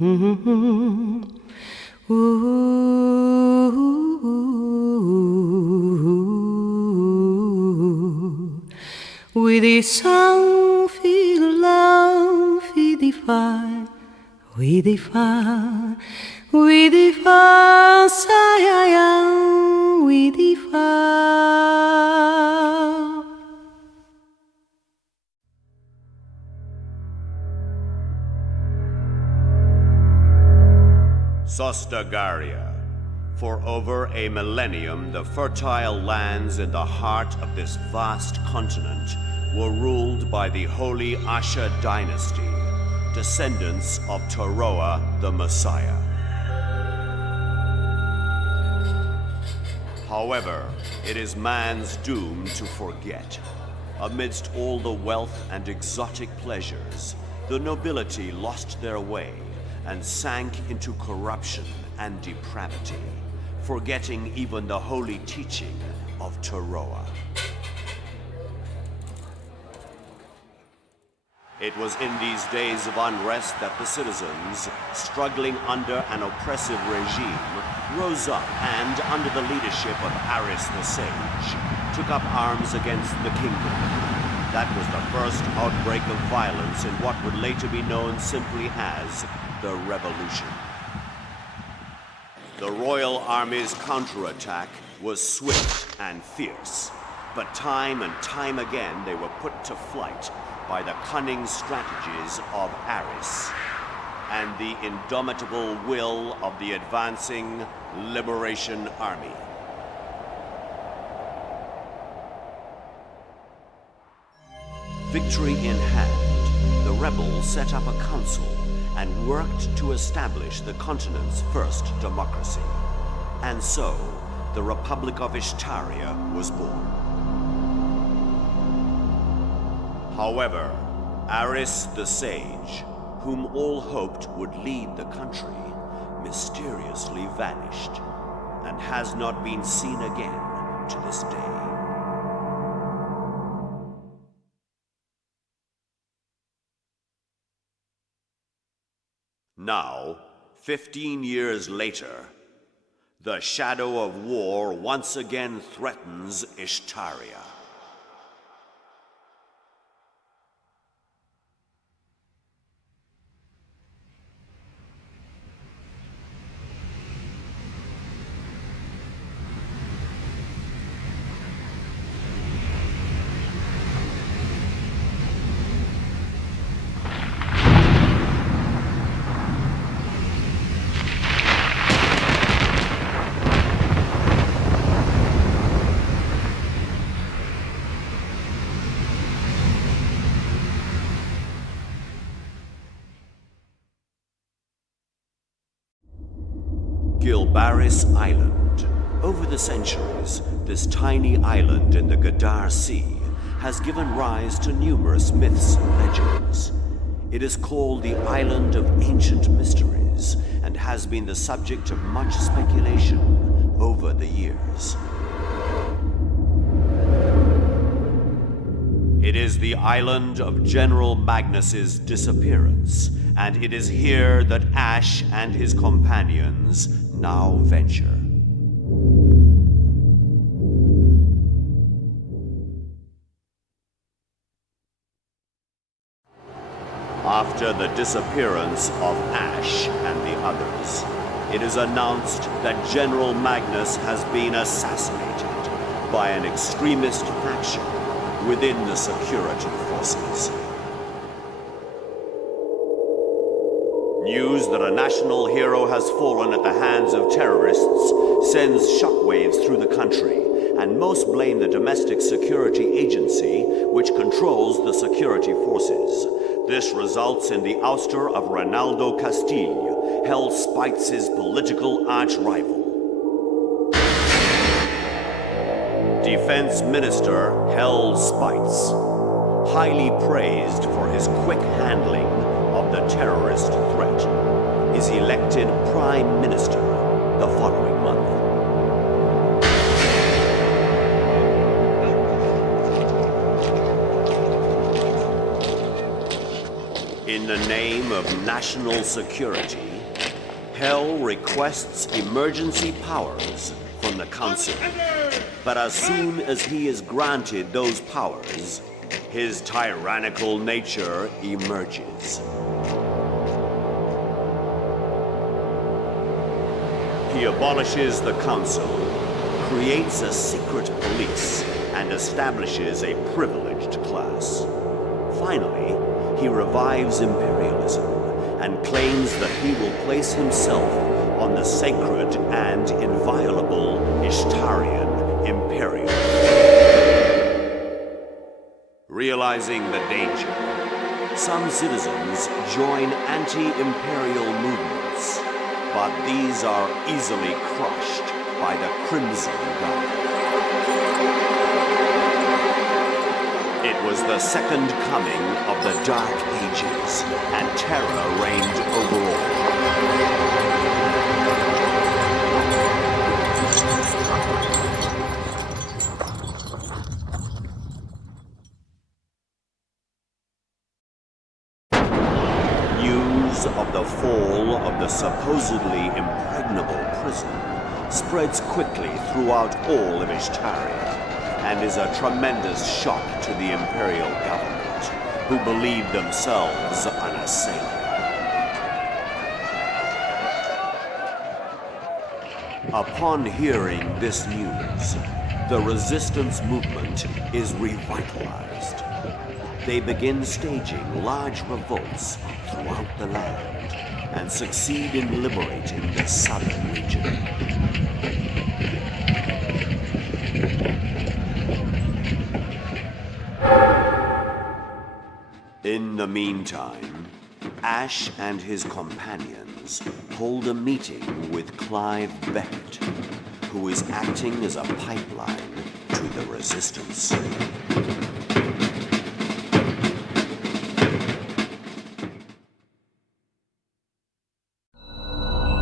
We descend, feel love, we defy, we defy, we defy, we defy. Sostagaria. For over a millennium, the fertile lands in the heart of this vast continent were ruled by the Holy Asha dynasty, descendants of Taroa the Messiah. However, it is man's doom to forget. Amidst all the wealth and exotic pleasures, the nobility lost their way and sank into corruption and depravity, forgetting even the holy teaching of Taroa. It was in these days of unrest that the citizens, struggling under an oppressive regime, rose up and, under the leadership of Aris the Sage, took up arms against the kingdom. That was the first outbreak of violence in what would later be known simply as the Revolution. The royal army's counterattack was swift and fierce, but time and time again they were put to flight by the cunning strategies of Aris and the indomitable will of the advancing Liberation Army. Victory in hand, the rebels set up a council and worked to establish the continent's first democracy. And so, the Republic of Ishtaria was born. However, Aris the Sage, whom all hoped would lead the country, mysteriously vanished and has not been seen again to this day. Now, 15 years later, the shadow of war once again threatens Ishtaria. Gilbaris Island. Over the centuries, this tiny island in the Gadar Sea has given rise to numerous myths and legends. It is called the Island of Ancient Mysteries and has been the subject of much speculation over the years. It is the island of General Magnus's disappearance, and it is here that Ash and his companions now venture. After the disappearance of Ash and the others, it is announced that General Magnus has been assassinated by an extremist faction within the security forces. News that a national hero has fallen at the hands of terrorists sends shockwaves through the country, and most blame the domestic security agency which controls the security forces. This results in the ouster of Ronaldo Castillo, Hell Spites' political arch-rival. Defense Minister Hell Spites, highly praised for his quick handling of the terrorist threat, is elected Prime Minister the following month. In the name of national security, Hell requests emergency powers from the Council. But as soon as he is granted those powers, his tyrannical nature emerges. He abolishes the Council, creates a secret police, and establishes a privileged class. Finally, he revives imperialism and claims that he will place himself on the sacred and inviolable Ishtarian Imperium. Realizing the danger, some citizens join anti-imperial movements, but these are easily crushed by the Crimson Guard. It was the second coming of the Dark Ages, and terror reigned over all. News of the fall of the supposedly impregnable prison spreads quickly throughout all of Ishtaria, and is a tremendous shock to the imperial government, who believe themselves unassailable. Upon hearing this news, the resistance movement is revitalized. They begin staging large revolts throughout the land, and succeed in liberating the southern region. In the meantime, Ash and his companions hold a meeting with Clive Beckett, who is acting as a pipeline to the resistance.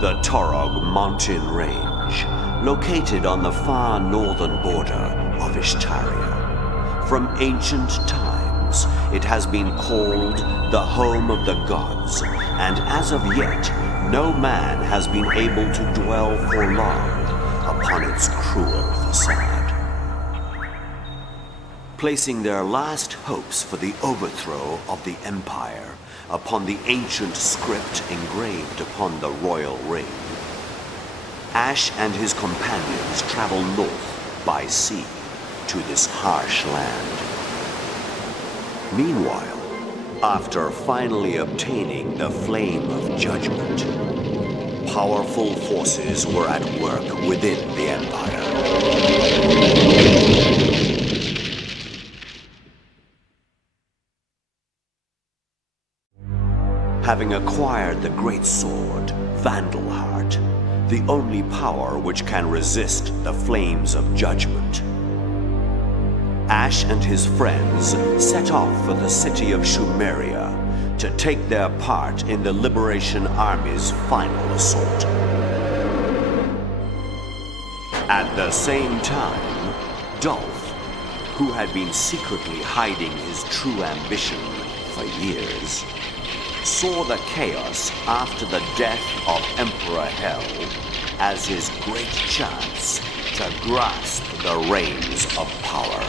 The Torog mountain range, located on the far northern border of Ishtaria. From ancient times, it has been called the home of the gods, and as of yet, no man has been able to dwell for long upon its cruel facade. Placing their last hopes for the overthrow of the Empire upon the ancient script engraved upon the royal ring, Ash and his companions travel north by sea to this harsh land. Meanwhile, after finally obtaining the Flame of Judgment, powerful forces were at work within the Empire. Having acquired the great sword, Vandal, the only power which can resist the flames of judgment, Ash and his friends set off for the city of Shumeria to take their part in the Liberation Army's final assault. At the same time, Dolph, who had been secretly hiding his true ambition for years, saw the chaos after the death of Emperor Hell as his great chance to grasp the reins of power.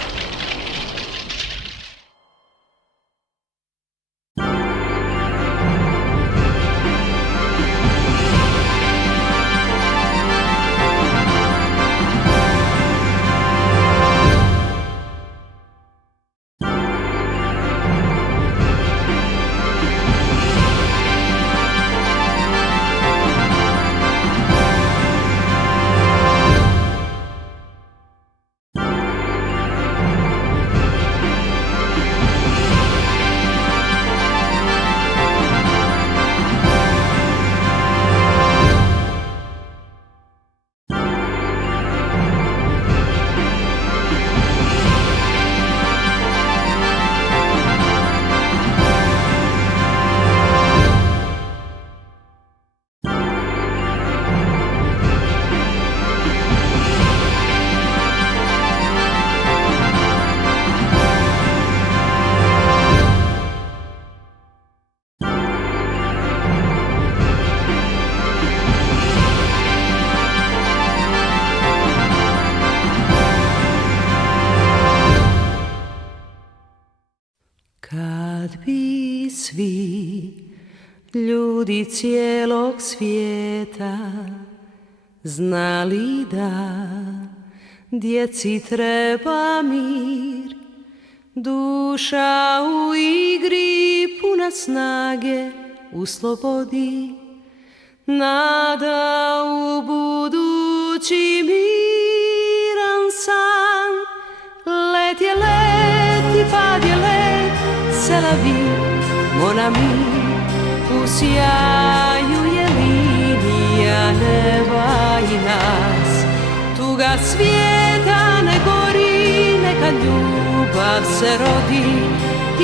ljudi cijelog svijeta znali da djeci treba mir, duša u igri puna snage u slobodi, nada u budući miran san. Let je let i pad je let, c'est la vie, mon ami. U sjaju je linija neba i nas. Tuga svijeta ne gori, neka ljubav se rodi.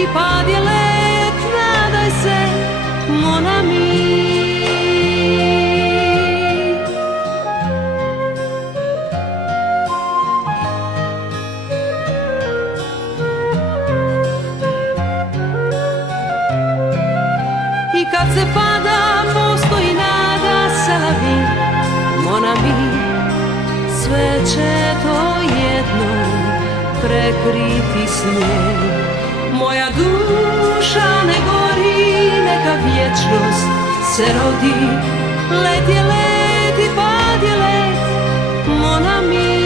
I pad je let, nadaj se, mon ami. Kad se pada, postoji nada, c'est la vie, mon ami. Sve će to jednom prekriti snijeg. Moja duša ne gori, neka vječnost se rodi. Let je let i pad je let, mon ami.